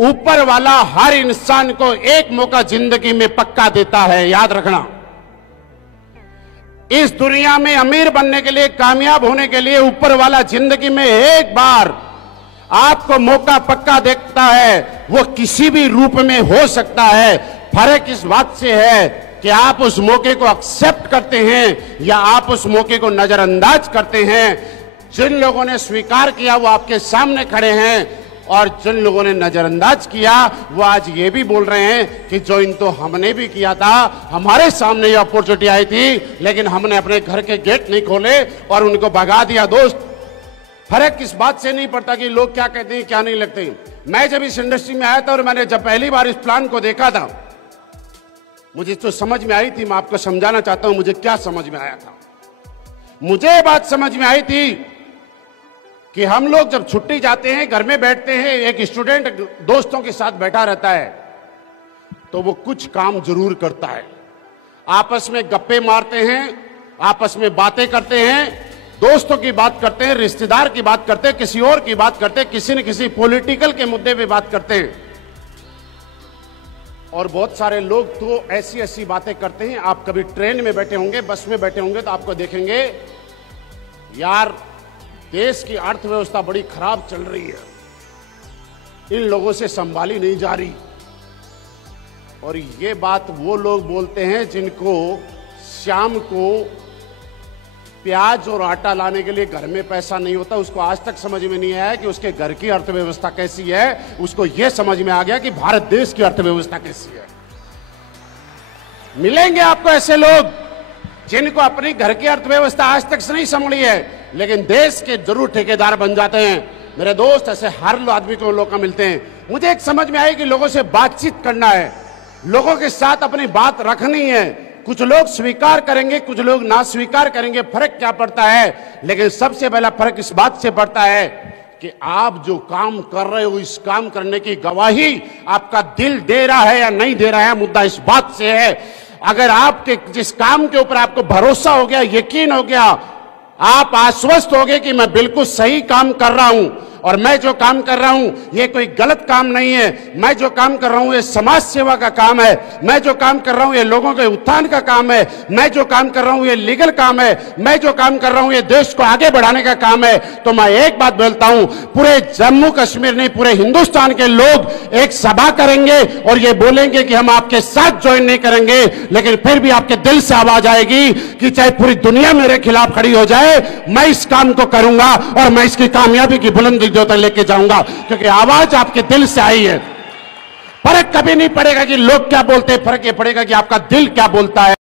ऊपर वाला हर इंसान को एक मौका जिंदगी में पक्का देता है, याद रखना। इस दुनिया में अमीर बनने के लिए, कामयाब होने के लिए ऊपर वाला जिंदगी में एक बार आपको मौका पक्का देता है। वो किसी भी रूप में हो सकता है। फर्क इस बात से है कि आप उस मौके को एक्सेप्ट करते हैं या आप उस मौके को नजरअंदाज करते हैं। जिन लोगों ने स्वीकार किया वो आपके सामने खड़े हैं, और जिन लोगों ने नजरअंदाज किया वो आज ये भी बोल रहे हैं कि ज्वाइन तो हमने भी किया था, हमारे सामने ये अपॉर्चुनिटी आई थी, लेकिन हमने अपने घर के गेट नहीं खोले और उनको भगा दिया। दोस्त, फर्क इस बात से नहीं पड़ता कि लोग क्या कहते हैं क्या नहीं लगते। मैं जब इस इंडस्ट्री में आया था और मैंने जब पहली बार इस प्लान को देखा था, मुझे तो समझ में आई थी। मैं आपको समझाना चाहता हूं मुझे क्या समझ में आया था। मुझे ये बात समझ में आई थी कि हम लोग जब छुट्टी जाते हैं, घर में बैठते हैं, एक स्टूडेंट दोस्तों के साथ बैठा रहता है तो वो कुछ काम जरूर करता है। आपस में गप्पे मारते हैं, आपस में बातें करते हैं, दोस्तों की बात करते हैं, रिश्तेदार की बात करते हैं, किसी और की बात करते हैं, किसी न किसी पॉलिटिकल के मुद्दे पे बात करते हैं। और बहुत सारे लोग तो ऐसी ऐसी बातें करते हैं। आप कभी ट्रेन में बैठे होंगे, बस में बैठे होंगे तो आपको देखेंगे यार देश की अर्थव्यवस्था बड़ी खराब चल रही है, इन लोगों से संभाली नहीं जा रही। और ये बात वो लोग बोलते हैं जिनको शाम को प्याज और आटा लाने के लिए घर में पैसा नहीं होता। उसको आज तक समझ में नहीं आया कि उसके घर की अर्थव्यवस्था कैसी है। उसको यह समझ में आ गया कि भारत देश की अर्थव्यवस्था कैसी है। मिलेंगे आपको ऐसे लोग जिनको अपनी घर की अर्थव्यवस्था आज तक से नहीं संभली है, लेकिन देश के जरूर ठेकेदार बन जाते हैं। मेरे दोस्त, ऐसे हर आदमी को लोग मिलते हैं। मुझे एक समझ में आई कि लोगों से बातचीत करना है, लोगों के साथ अपनी बात रखनी है। कुछ लोग स्वीकार करेंगे, कुछ लोग ना स्वीकार करेंगे, फर्क क्या पड़ता है। लेकिन सबसे पहला फर्क इस बात से पड़ता है कि आप जो काम कर रहे हो, इस काम करने की गवाही आपका दिल दे रहा है या नहीं दे रहा है। मुद्दा इस बात से है, अगर आपके जिस काम के ऊपर आपको भरोसा हो गया, यकीन हो गया, आप आश्वस्त हो गए कि मैं बिल्कुल सही काम कर रहा हूं और मैं जो काम कर रहा हूं ये कोई गलत काम नहीं है, मैं जो काम कर रहा हूं ये समाज सेवा का काम है, मैं जो काम कर रहा हूं ये लोगों के उत्थान का काम है, मैं जो काम कर रहा हूं ये लीगल काम है, मैं जो काम कर रहा हूं ये देश को आगे बढ़ाने का काम है, तो मैं एक बात बोलता हूं, पूरे जम्मू कश्मीर नहीं पूरे हिंदुस्तान के लोग एक सभा करेंगे और ये बोलेंगे कि हम आपके साथ ज्वाइन नहीं करेंगे, लेकिन फिर भी आपके दिल से आवाज आएगी कि चाहे पूरी दुनिया मेरे खिलाफ खड़ी हो जाए, मैं इस काम को करूंगा और मैं इसकी कामयाबी की बुलंदी जो तक लेके जाऊंगा, क्योंकि आवाज आपके दिल से आई है। फर्क कभी नहीं पड़ेगा कि लोग क्या बोलते हैं, फर्क ये पड़ेगा कि आपका दिल क्या बोलता है।